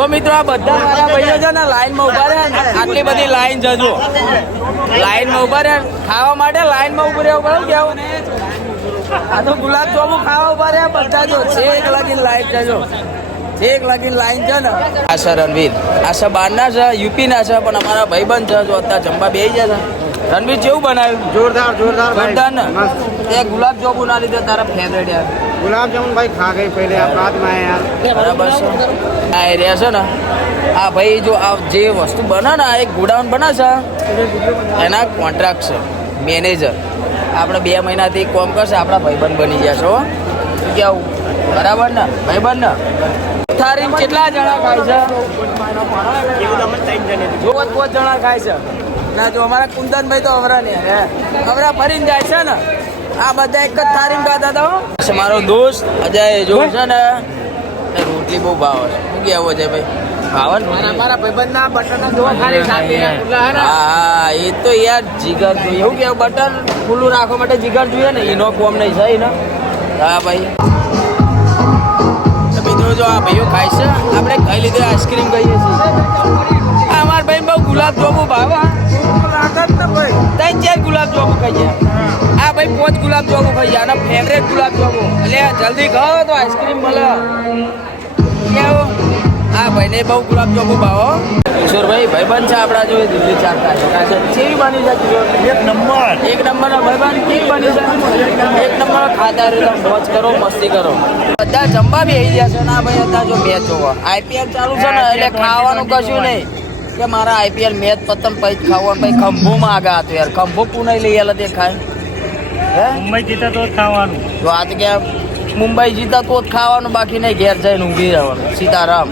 તો મિત્રો આ બધા મારા ભાઈઓ છે ને લાઈનમાં ઉભા રહ્યા, આટલી બધી લાઈન જજો, લાઈનમાં ઉભા રહ્યા ખાવા માટે, લાઈનમાં ઉભું રહેવું પડે કેવું. આ તો ગુલાબ જાંબુ ખાવા ઉભા રહ્યા બધા, જો છેક લગીને લાઈન જજો, છેક લગીને લાઈન છે ને. આ છે રણવીર, આ છે બહારના છે, યુપીના છે, પણ અમારા ભાઈબંધ છે, જો અત્યારે જમવા બેસી ગયા છે. રણવીર કેવું બનાવ્યું? જોરદાર જોરદાર જોરદાર ને. તે ગુલાબ જાંબુ ના લીધે તારા ફેવરેટ યાર. ગુલાબ જામુન ભાઈ ખા ગઈ પહેલે બાદ માં યાર. બરાબર છે. આ એરિયા છે ને, આ ભાઈ જો આ જે વસ્તુ બને ને, આ એક ગોડાઉન બને છે, એના કોન્ટ્રાક્ટ છે, મેનેજર. આપણે 2 મહિનાથી કોમ કરશે, આપણા ભાઈબંધ બની ગયા છો. શું કેવું? બરાબર ને ભાઈબંધ ને. થારી કેટલા જણા ખાય છે? 5 જણા ખાય છે. ના જો અમારા કુંદનભાઈ તો અવરા ને અવરા ફરીને જાય છે ને. આ બધા એક જ થારી ખાતા હતા. મારો દોસ્ત અજય જો છે ને, રોટલી બહુ ભાવે છે. શું કેવું છે ભાઈ? ભાવે ને મારા ભાઈબંધ ના બટર જોવા ખાલી સાથે. હા એ તો યાર જીગર જોઈએ. એવું કેવું બટર ખુલ્લું રાખવા માટે જીગર જોઈએ ને, એનો કોમ નહીં થાય ને. હા ભાઈ મિત્રો જો આ ભાઈઓ ખાય છે, આપણે ખાઈ લીધે આઈસ્ક્રીમ કહીએ છીએ. આ અમારા ભાઈ બહુ ગુલાબ જાંબુ ભાવે. 3-4 ગુલાબ જાંબુ ખાઈએ. આ ભાઈ 5 ગુલાબ જાંબુ ખાઈએ. આના ફેવરેટ ગુલાબ જાંબુ. એટલે જલ્દી ખાઓ તો આઈસ્ક્રીમ મળે. કેવું? આ ભાઈને બહુ ગુલાબ જાંબુ ભાવો. કિશોરભાઈ ભાઈબંધ છે આપણા, જોઈએ દિલ્હી ચાલતા છે. કેવી બની છે? એક નંબર ભાઈબંધ. કેવી બની છે? એક નંબર. ખાતા રહ્યો, મોજ કરો, મસ્તી કરો. બધા જમવા બી આવી ગયા છે ને. આ ભાઈ હતા જો મેચ જોવા. IPL ચાલુ છે ને, એટલે ખાવાનું કશું નહીં કે મારા IPL મેચ પતંગ પછી ખાવાનું. ભાઈ ખંભોમાં આગળ હતો યાર. ખંભો પુણે લઈ આલે દેખાય. મુંબઈ જીતા તો ખાવાનું. વાત કે મુંબઈ જીતા તો જ ખાવાનું, બાકી નહીં ઘેર જઈને ઊંઘી રહેવાનું. સીતારામ.